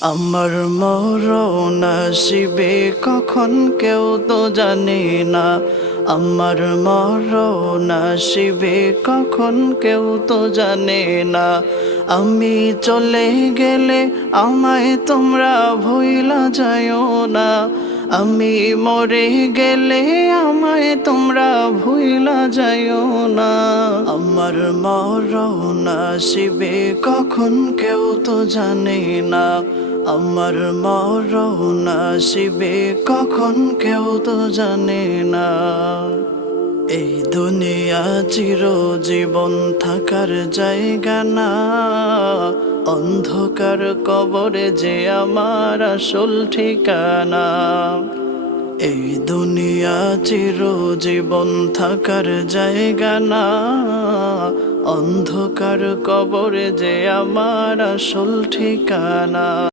আমার মরণ আসিবে কখন কেউ তো জানে না। আমার মরণ আসিবে কখন কেউ তো জানে না। আমি চলে গেলে আমায় তোমরা ভুইলা যাইও না। আমি মরে গেলে আমায় তোমরা ভুইলা যাইও না। আমার মরণ আসিবে কখন কেউ তো জানে না। আমার মরণ আসিবে কখন কেউ তো জানে না। এই দুনিয়া চিরজীবন থাকার জায়গা না। অন্ধকার কবরে যে আমার আসল ঠিকানা। এই দুনিয়া চিরজীবন থাকার জায়গা না। অন্ধকার কবরে যে আমার আসল ঠিকানা।